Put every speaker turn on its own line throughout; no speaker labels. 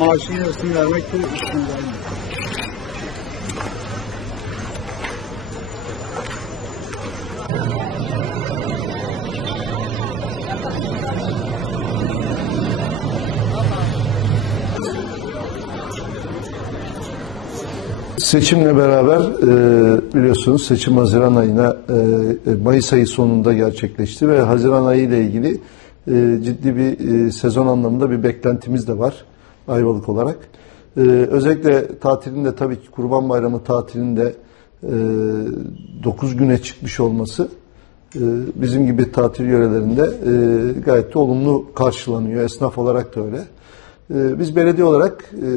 maaşın yarısını vermek de üstüne
Seçimle beraber e, biliyorsunuz seçim Haziran ayına e, e, Mayıs ayı sonunda gerçekleşti ve Haziran ayı ile ilgili ciddi bir sezon anlamında bir beklentimiz de var Ayvalık olarak. E, özellikle tatilinde tabii ki Kurban Bayramı tatilinde e, 9 güne çıkmış olması e, bizim gibi tatil yörelerinde e, gayet de olumlu karşılanıyor. Esnaf olarak da öyle. Ee, Biz belediye olarak e,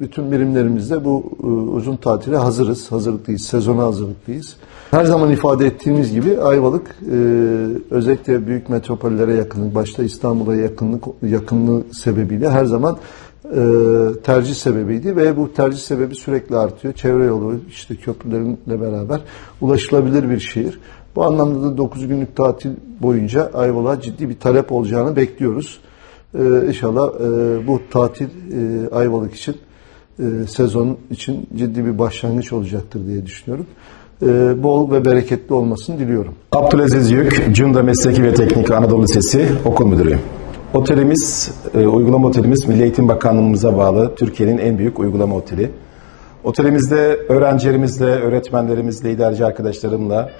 bütün birimlerimizde bu e, uzun tatile hazırız, hazırlıklıyız, sezona hazırlıklıyız. Her zaman ifade ettiğimiz gibi Ayvalık e, özellikle büyük metropollere yakınlık, başta İstanbul'a yakınlık yakınlığı sebebiyle her zaman tercih sebebiydi ve bu tercih sebebi sürekli artıyor. Çevre yolu, işte köprülerinle beraber ulaşılabilir bir şehir. Bu anlamda da 9 günlük tatil boyunca Ayvalık'a ciddi bir talep olacağını bekliyoruz. Ee, inşallah e, bu tatil e, Ayvalık için e, sezon için ciddi bir başlangıç olacaktır diye düşünüyorum. E, bol ve bereketli olmasını diliyorum.
Abdülaziz Yük, Cunda Mesleki ve Teknik Anadolu Lisesi okul müdürüyüm. Otelimiz, e, uygulama otelimiz Milli Eğitim Bakanlığımıza bağlı Türkiye'nin en büyük uygulama oteli. Otelimizde öğrencilerimizle, öğretmenlerimizle, idareci arkadaşlarımla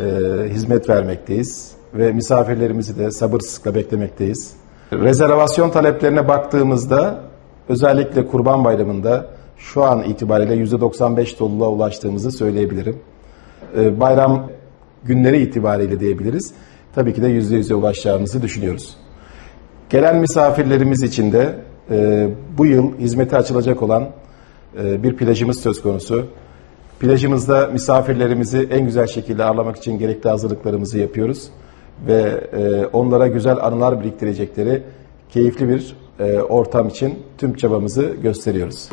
e, hizmet vermekteyiz ve misafirlerimizi de sabırsızlıkla beklemekteyiz. Rezervasyon taleplerine baktığımızda özellikle Kurban Bayramı'nda şu an itibariyle %95 doluluğa ulaştığımızı söyleyebilirim. E, bayram günleri itibariyle diyebiliriz. Tabii ki de yüzde yüze ulaşacağımızı düşünüyoruz. Gelen misafirlerimiz için de e, bu yıl hizmete açılacak olan e, bir plajımız söz konusu. Plajımızda misafirlerimizi en güzel şekilde ağırlamak için gerekli hazırlıklarımızı yapıyoruz ve e, onlara güzel anılar biriktirecekleri keyifli bir e, ortam için tüm çabamızı gösteriyoruz.